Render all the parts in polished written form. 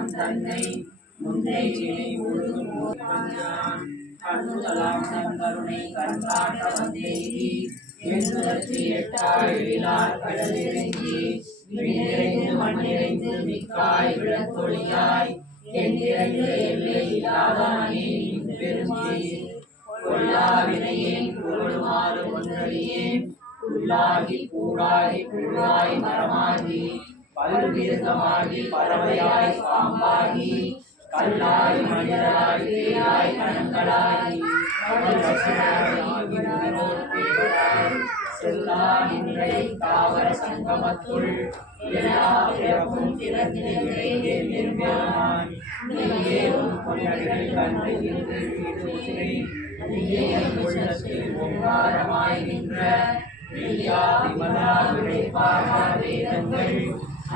ஞானம் தன்னை முன்னை வினை முழுதும் ஓர்வான் கண்ணுதலாம் தன் கருணை கண்காட்ட வந்தெய்தி எண்ணுதற்கு எட்டாழிலார் கடலிறங்கி விண்ணிறைந்து மண்ணிறைந்து மிக்காய் விளத்தொழியாய் எண்ணிறைந்து எல்லை இல்லாதானே பெருமாய் கொல்லா வினையேன் புகழுமாறு ஒன்றறியேன் புல்லாகி பூடாகி புழுவாய் மரமாகி பல்விருகமாகி பறவையாய் பாம்பாகி கல்லாய் மனிதராய் தேயாய் கணங்களாகி செல்லா நின்றை தாவர சங்கமத்துள் எல்லா பிறப்பும் திறந்திருமான் நீயேவும் கொண்டடிகள் கண்டு உள்ளத்தில் ஓங்காரமாய் நின்ற மெய்யா விமலா விளைப்பாக வேதங்கள்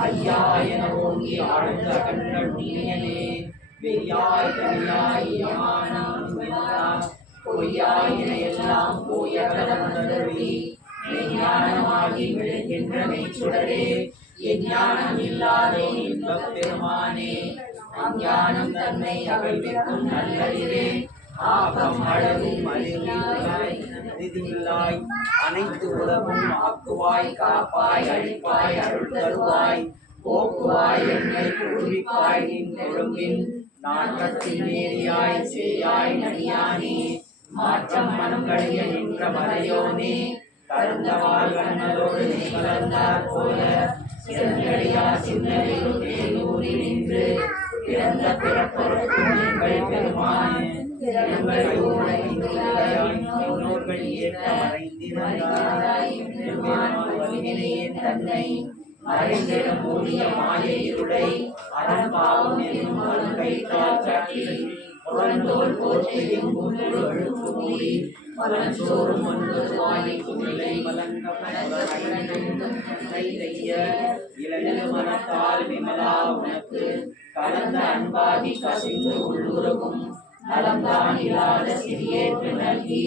ஐயா என ஓங்கி ஆழ்ந்த கண்கள் நீயனே மெய்யாய் தனியாய் யமானம் பொய்யாய் என எல்லாம் போய கலந்தருளி மெய்ஞானமாகி விழுகின்ற மெய்ச்சுடரே எஞ்ஞானம் இல்லாதே இன்பப் பெருமானே அஞ்ஞானம் தன்னை அகழ்விக்கும் நல்லறிவே ஆகம் அழகும் அறிதியில்லாய் அனைத்து உலகும் ஆக்குவாய் காப்பாய் அழிப்பாய் அருள் தருவாய் போக்குவாய் என்னை குழுவிப்பாய் நின் கொழும்பின் நாட்டத்தின் நேரியாய் சேயாய் நனியானே மாற்றம் மனம் கழிய நின்ற மறையோனே கலந்தவாள் வண்ணலோடு நீ கலந்தார் போல சிறந்தடியா சின்னலில் தேனூரி நின்று பிறந்த பிறப்பொருட்கள் எங்கள் பெருமானே எங்கள் ஊரை இன்னோர்கள் ஏற்ற மறைந்திருந்தாய் வலிமையே தன்னை மறைந்திட மூடிய மாய இருளை அறம்பாவம் என்னும் அருங்கைத்தால் காட்டி புறந்தோல் போர்த்தையும் கூட்டுள் அழுக்கு மூடி மலஞ்சோறும் ஒன்பது வாணி குமிழை இளநில மனத்தால் விமலா உனக்கு கலந்த அன்பாகி கசிந்து உள்ளுறவும் நலம்தான் இல்லாத சிறியேற்று நல்கி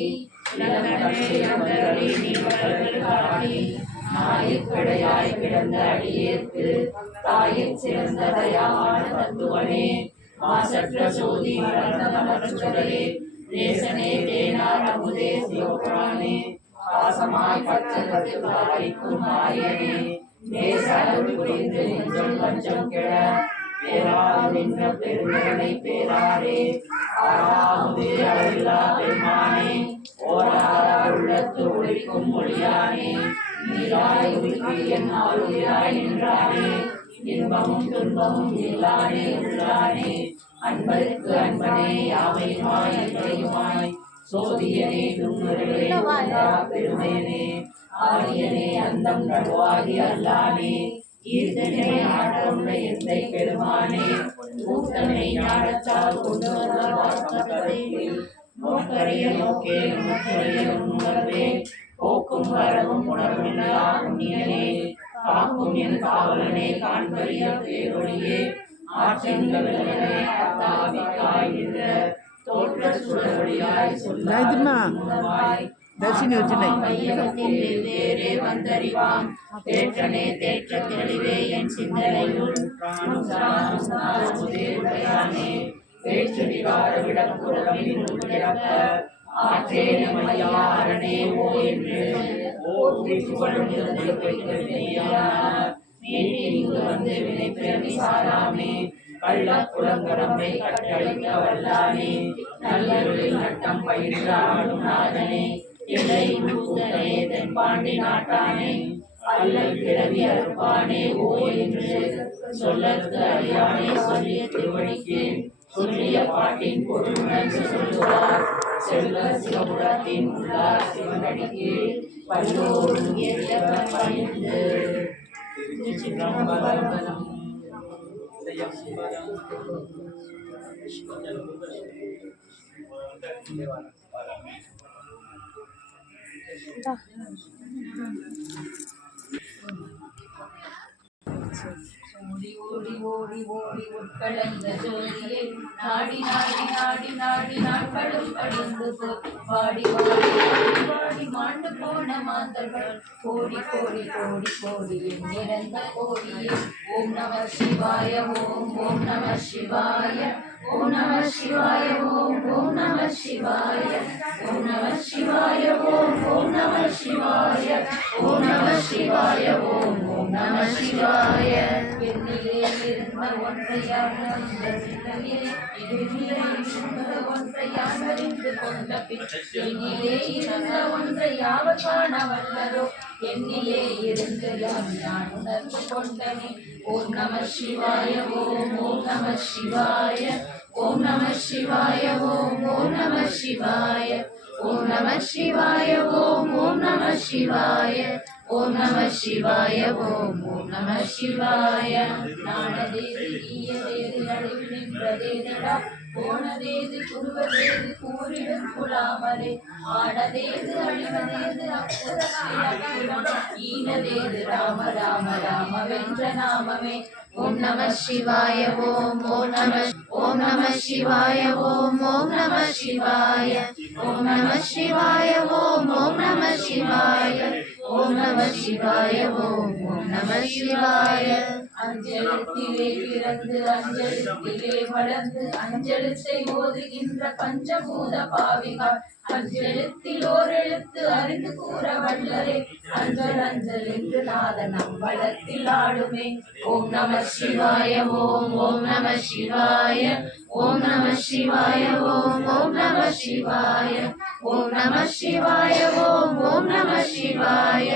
நாயிற்கிடையாய் கிடந்த அடியேற்கு தாயிற் சிறந்த தயாவான தத்துவனே மாசற்ற சோதி மலர்ந்தமர்ச்சுடரே தேசனே தேனார் அமுதே சிவபுராணே பாசமாய் பச்சை பாரிக்கும் மாயனே நேசருள் புரிந்து நெஞ்சம் பஞ்சம் கெட பேராது நின்ற பெருங்கருணை பேராரே ஆறாமுதே அழிலா பெருமானே ஓராத உள்ளத்து ஒழிக்கும் மொழியானே நீராய் உருக்கி என் ஆளுகிறாய் நின்றானே இன்பமும் துன்பமும் இல்லானே உள்ளானே அன்பருக்கு அன்பனே யாவையுமாய் என்பையுமாய் சோதியனே நுண்ணுருளே பெருமையனே ஆரியனே அந்தம் நடுவாகி அல்லானே ஈர்த்தனை ஆட்கொண்ட எந்தை பெருமானே கூத்தனை ஞானத்தால் கொண்டு வருவார்த்தத்தில் நோக்கரிய நோக்கே நோக்கரிய உணர்வே போக்கும் வரவும் உணர்வில்லா புண்ணியனே காக்கும் என் காவலனே காண்பறிய பேரொழியே ஆற்றெங்கவலனே அத்தாவிக்காய் நின்ற தோற்ற சுடரொழியாய் சொல்லாய் தர்ஷினி மையகத்தின் வெவ்வேறே வந்தறிவாம் தேற்றனே தேற்ற தெளிவே என் சிந்தனையுள் உடையானே வேற்று விகார விடப்புறமின் உள்கிடப்ப ஆற்றேன மையா அரணே ஓ என்று இங்கு வந்து வினை பிறவி சாராமே கள்ள புலங்கரம்பை கட்டளிக்க வல்லானே நல்லருளில் நட்டம் பயின்ற ஆடும் நாதனே இலை கூத்தனே தென்பாண்டி நாட்டானே அல்லல் பிறவி அறுப்பானே ஓ என்று சொல்லற்கு அறியானே சொல்லிய திருவடிக்கு சொல்லிய பாட்டின் பொருள் உணர்ந்து சொல்லுவார் செல்வ சிவபுரத்தின் உள்ளார் சிவனடிக்கு பல்லோரும் பணிந்து சிதம்பரம் ஓடி ஓடி ஓடி ஓடி உட்கலந்த ஜோதியை நாடி நாடி நாடி நாடி நாட்களும் கழிந்து வாடி வாடி வாடி வாடி மாண்டு போன மாந்தர்கள் கோடி கோடி கோடி கோடி எண்ணிறந்த கோடியே. ஓம் நம சிவாய ஓம் ஓம் நம சிவாய ஓம் நம சிவாய ஓம் ஓம் நம சிவாய ஓம் நம சிவாய ஓம் ஓம் நம சிவாய ஓம் நம சிவாய ஓம் ஓம் நம சிவாய. எண்ணிலே இருந்த ஒன்றையாக ஒன்றையாக அறிந்து கொண்ட பின்னிலே இருந்த ஒன்றை யாவர் காண வல்லதோ என்னிலே இருந்து நான் உணர்ந்து கொண்டனே. ஓம் நம சிவாய ஓம் ஓம் நம சிவாய ஓம் நம சிவாய ஓம் ஓம் நம சிவாய ஓம் நம சிவாய ஓம் ஓம் நம சிவாய ஓம் நம சிவாய ஓம் ஓம் நம சிவாய. நானதேது அழிவு நின்றதேதடா போனதேது குருவதேது கூறிடும் குலாமரே ஆனதேது அழிவதேது அப்புறம் ஈனதேது ராம ராம ராம வென்ற நாமமே. ஓம் நம சிவாய ஓம் ஓம் நம ஓம் நம சிவாய ஓம் ஓம் நம சிவாய ஓம் நம சிவாய ஓம் ஓம் நம சிவாய ஓம் நம சிவாய ஓம் ஓம் நம சிவாய. அஞ்செழுத்திலே பிறந்து அஞ்செழுத்திலே வளர்ந்து அஞ்செழுத்தை ஓதுகின்ற பஞ்சபூத பாவிகள் அஞ்செழுத்தில் ஓர் எழுத்து அறிந்து கூற வல்லரே அஞ்சல் அஞ்சல் என்று நாதன் அம்பலத்தில் ஆடுமே. ஓம் நம சிவாய ஓம் ஓம் நம சிவாய ஓம் நம சிவாய ஓம் ஓம் நம சிவாய ஓம் நம சிவாய ஓம் ஓம் நம சிவாய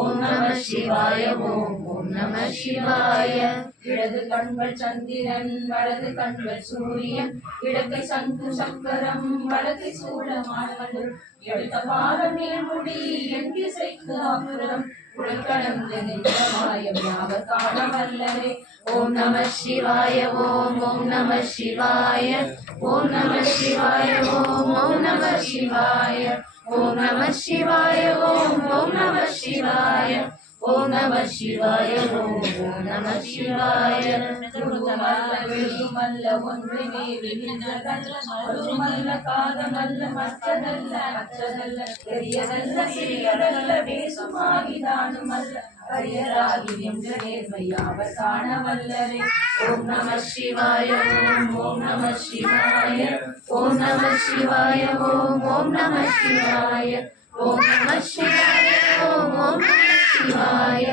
ஓம் நம சிவாய ஓம் ஓம் நம சிவாய. இடது கண்கள் சந்திரன் வலது கண்கள் சூரியன் இடக்கை சங்கு சக்கரம் வலது சூழமானவர்கள் எடுத்த பாதம் நீர்முடி என் திசைக்கு அப்புறம் உடற்கடந்து நின்ற மாயம் யாவர் காண வல்லரே. ஓம் நம சிவாய ஓம் ஓம் நம சிவாய ஓம் நம சிவாய ஓம் ஓம் நம சிவாய ஓம் நம சிவாய ஓம் ஓம் நம சிவாய ஓம் நம சிவாய ஓம் ஓம் நம சிவாய. வெறுமல்ல ஒன்றை மேலுமல்ல காதமல்ல மற்றதல்ல அற்றதல்ல பெரியதல்ல சிறியதல்ல பேசுமாகிதானுமல்ல அரியராகி என்ற நேர்மையாவர் காண வல்லரே. ஓம் நம சிவாய ஓம் ஓம் நம சிவாய ஓம் நம சிவாய ஓம் ஓம் நம சிவாய ஓம் நம சிவாய ஓம் ஓம் நம சிவாய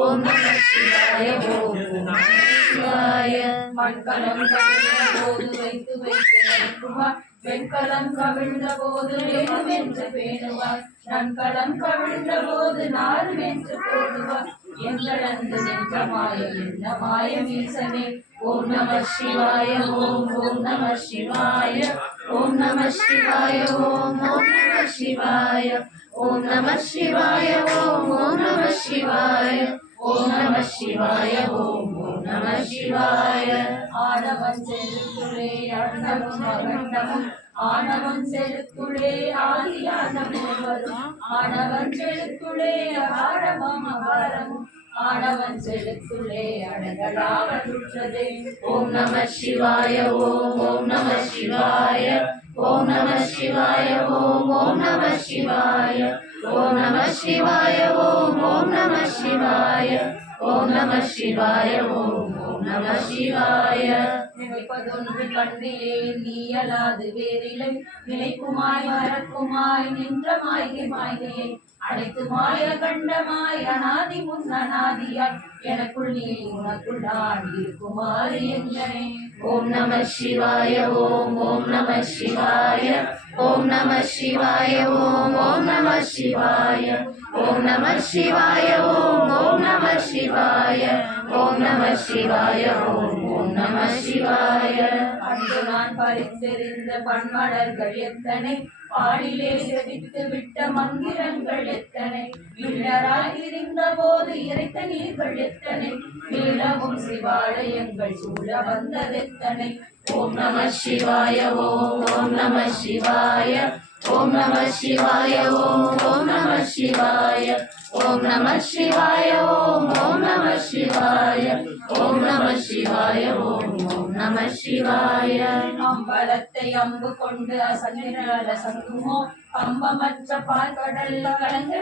ஓம் நம சிவாய ஓம் ஓம் நம சிவாய. மண்கலம் கவிழ்ந்த போது வைத்து வைத்து நடுக்குவார் வெண்கலம் கவிழ்ந்த போது வேணுமென்று பேணுவார் நன்கலம் கவிழ்ந்த போது நாருமென்று போடுவார் எங்களந்து நின்ற மாயம் என்ன மாயம் ஈசனே. ஓம் நம சிவாய ஓம் ஓம் நம சிவாய ஓம் நம சிவாய ஓம் ஓம் நம சிவாய ஓம் நம சிவாய ஓம் ஓம் நம சிவாய ஓம் நம சிவாய ஓம் ஓம் நம சிவாய. ஆணவன் செலுத்துளே அண்டமும் அகண்டமும் ஆணவன் செலுத்துளே ஆதியான மூவரும் ஆணவன் செலுத்துளே அகாரமும் அகாரமும் ஆணவன் செலுத்துளே அடங்கலாவதுற்றதே. ஓம் நம சிவாய ஓம் ஓம் நம சிவாய ஓம் நம சிவாய ஓம் ஓம் நம சிவாய ஓம் நம சிவாய ஓம் ஓம் நம சிவாய ஓம் நம சிவாய ஓம் ஓம் நம சிவாய. நினைப்பதொன்று கண்டிலே நீயலாது வேறிலை நினைக்குமாய் மறக்குமாய் நின்ற மாய்கை மாய்கையை அனைத்து மாய கண்டமாய் அனாதி முன் அனாதியாய் எனக்குள் நீ உனக்குள் நான் இருக்குமாறு எங்கனே. ஓம் நம சிவாய ஓம் ஓம் நம சிவாய ஓம் நம சிவாய ஓம் ஓம் நம சிவாய ஓம் நம சிவாய ஓம் ஓம் நம சிவாய ஓம் நம சிவாய ஓம் ஓம் நம சிவாய. அன்று நான் பறித்தெறிந்த பன்மலர்கள் எத்தனை பாடிலே செவித்து விட்ட மந்திரங்கள் எத்தனை விண்ணராய் இருந்த போது இறைத்த நீர்கள் எத்தனை மீளவும் சிவாலயங்கள் சூழ வந்ததெத்தனை. ஓம் நம சிவாய ஓம் ஓம் நம சிவாய ஓம் நம சிவாய ஓம் ஓம் நம சிவாய ஓம் நம சிவாய ஓம் ஓம் நம சிவாய ஓம் நம சிவாய ஓம் நம சிவாய. அம்பலத்தை அம்பு கொண்டு அசந்திர சங்குமோ கம்பமற்ற பால்கடல் கலந்து